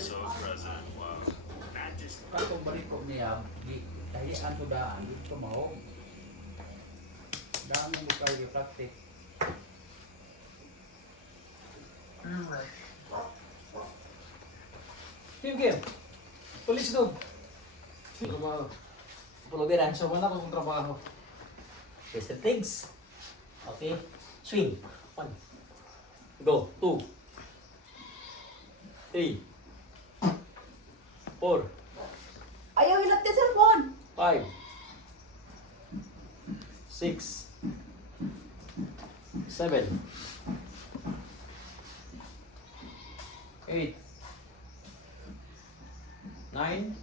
So present. Wow. That just Katong balik ko niya, kahian ko daan, di ko mahog. Dami mo kayo practice. Game. Police dog. Trabaho. Pulubiran. So, wala akong trabaho. Twisted things. Okay. Swing. 1. Go. 2. 3. 4. Ayaw ilap yung cellphone. 5. 6. 7. 8. 9.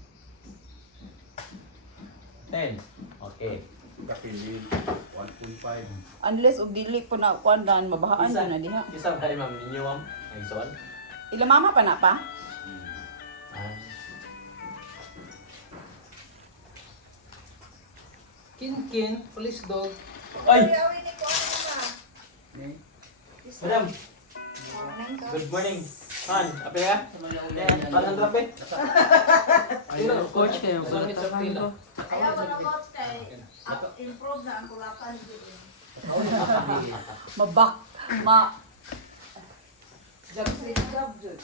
10. Okay. Kapili, 1.5. Unless og dili po na kuan mabahaan Isa. na diha. Isa ba ma'am ninyo ma'am? Ay son. Ila mama pa na pa. Ah. Kin, police dog. Ay! Ni, Madam! Good morning! Han, apa ya? Tahan drape? Ayun, coach kayo. Sangit sa pila. Ayaw ko na coach kay improve na ang kulakan dito. Mabak ma Job street job jud.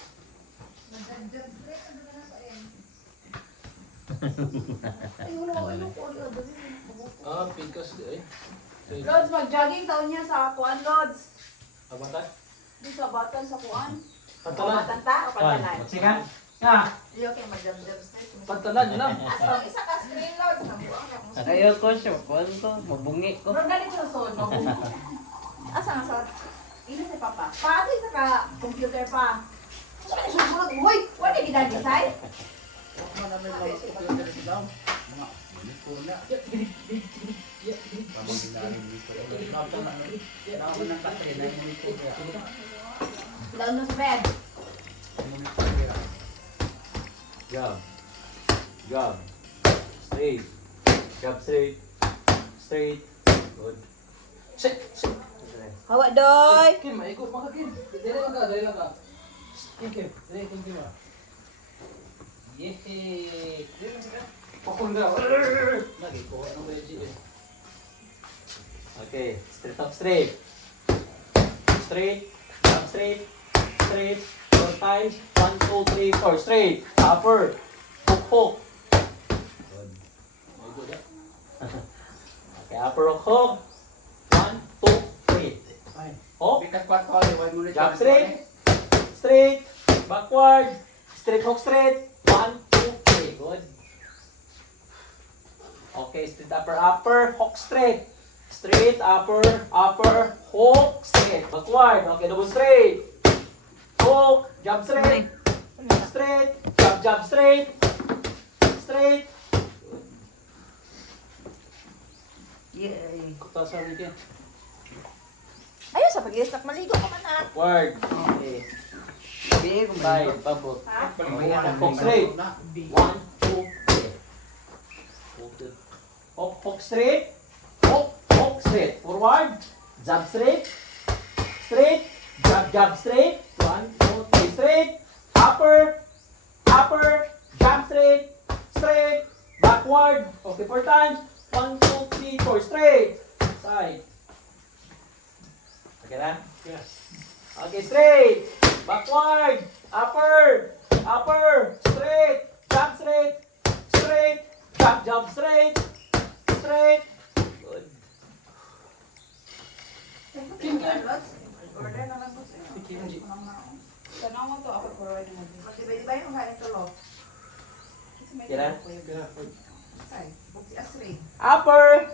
Nag-job street ano na sa end. Ayun ko Ah, pikas di ay. Lods mag-jogging taon niya sa kuan Lods. Abatan? Di sa batan sa kuan. Pantalan? Batan ta o pantalan? Magsika? Ya! Ayaw kay mag-job street. Pantalan yun lang. Asa isa ka screen loads na buang na kung sa. Ayaw ko siya, kuwan ko, mabungi ko. Pero ganito sa son mo. Asa nga sa Ina si papa. Pati sa ka computer pa. So ano susunod? Hoy, wala di design. man namin mga computer sa daw. Mga uniform na. Kami dinarin dito. Dapat na, dapat ng katay na yung uniform na. Down sa bed. Jump. Jump. Straight. Jump straight. Straight. Good. Sit. Hawa doy. Kim, maikot maka Kim. Dili lang ka. Kim. Dili Kim. Yehey. Dili lang ka. Pakunda. Lagi ko ang beji. Okay. Straight up straight. Straight. Jump straight. Straight. 4 times. 1, 2, 3, 4. Straight. Upper. Hook, hook. Good. Ay good ya. Okay. Upper hook, hook. 1, 2, 3. Ay, Hook. bikat 4 tol, huwag mo na Jump straight. Straight. Backward. Straight hook straight. 1, 2, 3. Good. Okay. Straight upper. Hook straight. Straight upper. Hook straight. Backward. Okay. Double straight. Hook. Jump straight. Straight. Jump straight. Straight. Yay. Kutasan ni Kim. Ayun sa pag-istak maligo ka man na. Backward. Okay. Sabi ko ba? Slide. Pabot. Hook straight. 1, 2, 3. Hook straight. Hook straight. Forward. Jump straight. Straight. Jump straight. 1, 2, 3. Straight. Upper. Jump straight. Straight. Backward. Okay, 4 times. 1, 2, 3, 4. Straight. Side. Okay na? Yes. Okay, straight. Backward. Upper. Straight. Jump straight. Straight. Jump straight. Straight. Good. Kim. order na lang po sa inyo. Kim. Tanawan to ako forward na. Matibay-tibay yung kain tulo. Kira? Ay, buksi asri. Upper.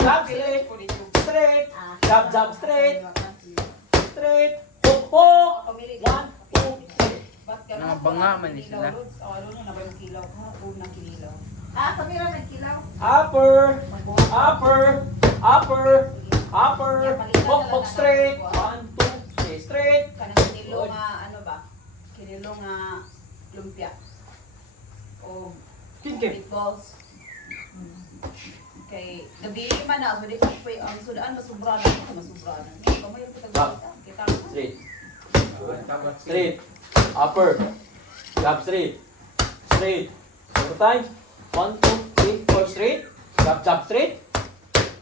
Jump straight. Straight. Jump straight. Straight. Hook. 1, 2, 3. Mga banga man ni sila. Ano na ba yung kilaw? Unang kinilaw. Ah, kamera may kilaw. Upper. Hook straight. 1, 2, 3. Straight. Kanang kinilo nga ano ba? Kinilo nga lumpia. O Kim. meatballs. Kay gabi man na so di ko pay ang sudaan masubra na masubra na. Kamay yung kita. Straight. Straight. upper, jab straight, straight, 4 times, 1, 2, 3, 4, straight, jab straight,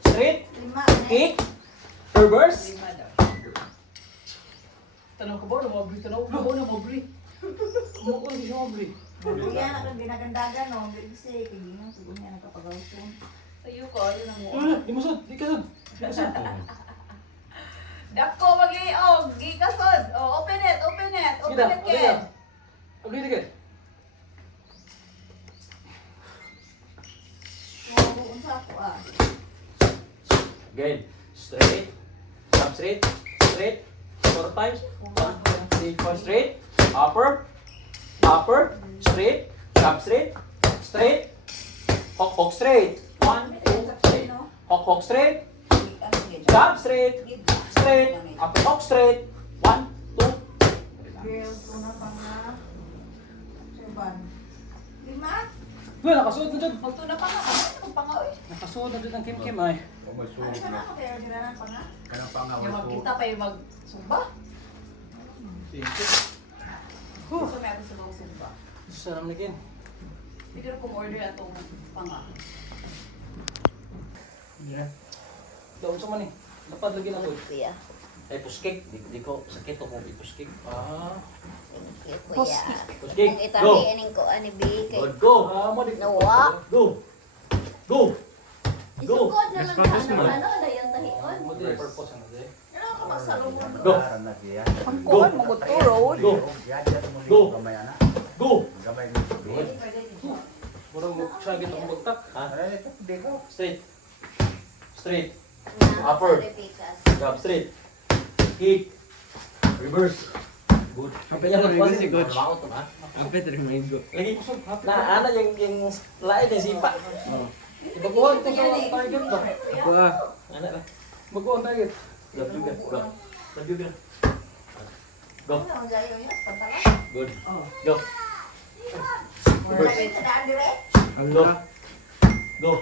straight, Lima. kick, reverse, Tanong ka ba? Namabri. Tanong ka ba? Namabri. Mukha hindi siya mabri. Kaya na kang ginagandagan, no? Kasi, kaya nga, siguro nga nakapagawson. Tayo ko, ayun ang mo. Di mo sud. Di ka sud. Dako, mag-iog. Gikasod. Oh, open it, open it. Open Kita. it, Okay Ken. na. Okay na Ken. Oh, unsa ko ah. again, straight, jab straight, straight, 4 times, 1, 2, 3, 4, straight, upper, upper, straight, jab straight, straight, hook straight, 1, 2, straight, hook straight, jab straight, straight, upper hook straight, 1, 2, Girls, una pa nga. Serban. Lima? Wala, nakasuot na dyan. Magtuna pa nga. Ano pa nga, oy? Nakasuot na dyan ang kim-kim ay. O may Ano sulog ka na. na? Kaya ginanan pa nga. Kaya pa nga Yung may sulog. magkita pa yung magsumba. Gusto may ako sa mga sumba. Sarap na Ken. Hindi ko order atong panga. Daon sa man eh. Dapat lagi na ko. Kuya. ay puskik, di ko sakit ako ipuskik. Ah. Kuya. Kung Puskik, go, itahiin ko ani bi kay good, go, Ah, mo di. nawa. go, go, go, Isugod na lang sa ano dayon tahion. Mo di purpose ano di. Ano ka magsalungon? Go. Karan na siya. Ang kuan mo guturo. go, Yan, yan mo Go. ni gamay ana. go, Gamay ni. Pwede, pwede. Murang sagit ang bugtak. Ay, di ko. straight, straight, Upper. jab straight, kick, reverse, good. Kapit na rin si coach. Maot na. Kapit rin may go. Lagi, na ana yung lain yung sipa. Ibaguhan ko sa target ba? Wah. Ana na. Baguhan target. Jab juga, go, jab juga. Go, Ano, gayo yan? Pantala? good, go, reverse, Kapit na daan dire? go, go,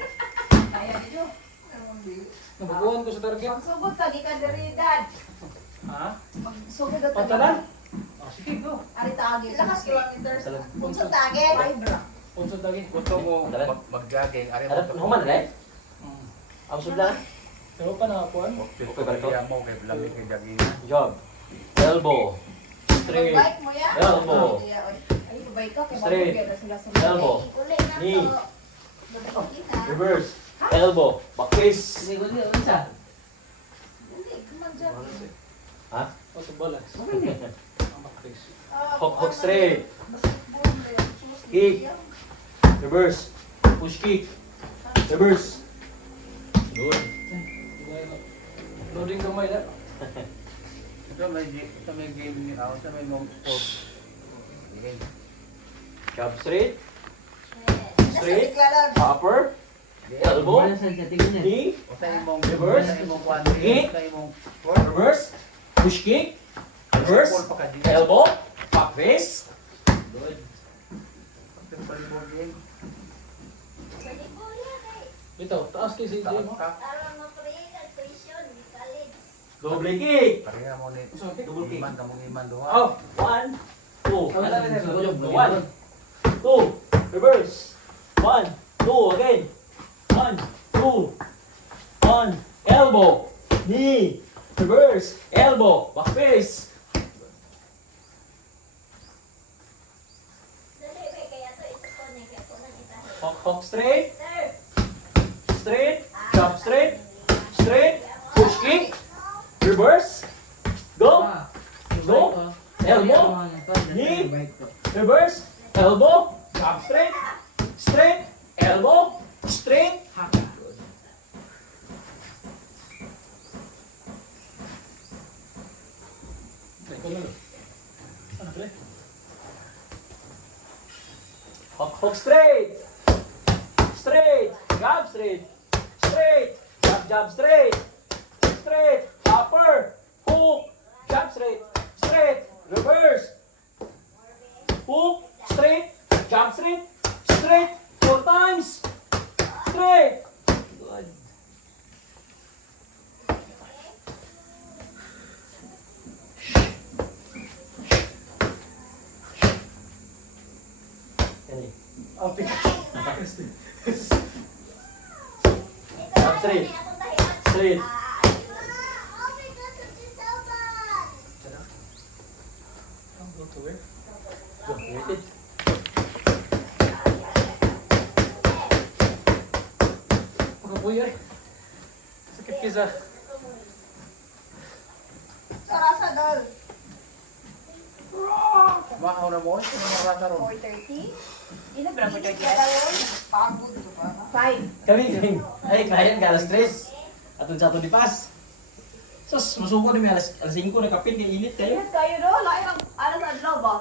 Kaya nyo. Nabaguhan ko sa target. Magsugod ka, di ka dire, dad. Ha? Magsugod ka. Pantalan? Ah, sige, go. Ari tagi. Lakas kilometers. Talag. Unsa tagi? Punsod lagi. Gusto mo Dalan. mag-jogging. Ari Ada human na Mm. Ang sudlan. Pero pa nakakuan. Okay, balik mo kay lamig kay jogging. Job. Elbow. Straight. Bike mo ya? Elbow. Ay, bike ka. Kaya Straight. mabugay na sila sa Elbow. Uli na to. Knee. Babalik na. Reverse. Elbow. Back face. Siguro niya, unsa? Dali, kuman dyan. Ha? O, sa balas. Ang backface. Hook straight. Kick. Reverse. Push kick. Reverse. Good. Loading kamay na. Ito may game ni ako. Ito may mong sport. Game. Job straight. Straight. Upper. Elbow. Wala sa tingin niya. Knee. O sa imong Reverse. Sa imong quadri. Kick. Sa imong sport. Reverse. Push kick. Reverse. Sport pa ka din. Elbow. Back face. Good. Ito pa rin mo game. Ito, taas kay si Taas Jay. ka. Double kick. Pareha mo ni. Double kick. Iman ka mong iman doha. Oh, 1, 2. Wala rin sa tulog. 1, 2, reverse. 1, 2, again. 1, 2, 1, elbow, knee, reverse, elbow, back face. Hook straight, straight, jump straight, straight, push kick, reverse, go, go, elbow, knee, reverse, elbow, jump straight, straight, elbow, straight. Hook straight, straight, jab straight, straight, jab straight, straight, upper, hook, jab straight, straight, reverse, hook, straight, jump straight, straight, 4 times, straight. Good. Kani. Ang pikas. Jab straight. Straight. Go, waited. Pagkabuhi ay. Sakit kisa. Sarasa dol. Makaw na mo, sino marasa ron? 4:30. Ina ba mo Hindi dyan? ka daw. Pagod ka pa. 5. Kami, ay, client ka, alas 3. Atong sa ato di pas. Sus, masuko ni may alas 5 na kapin, kaya init kayo. Ingat kayo no? Lain ang alas adlaw ba?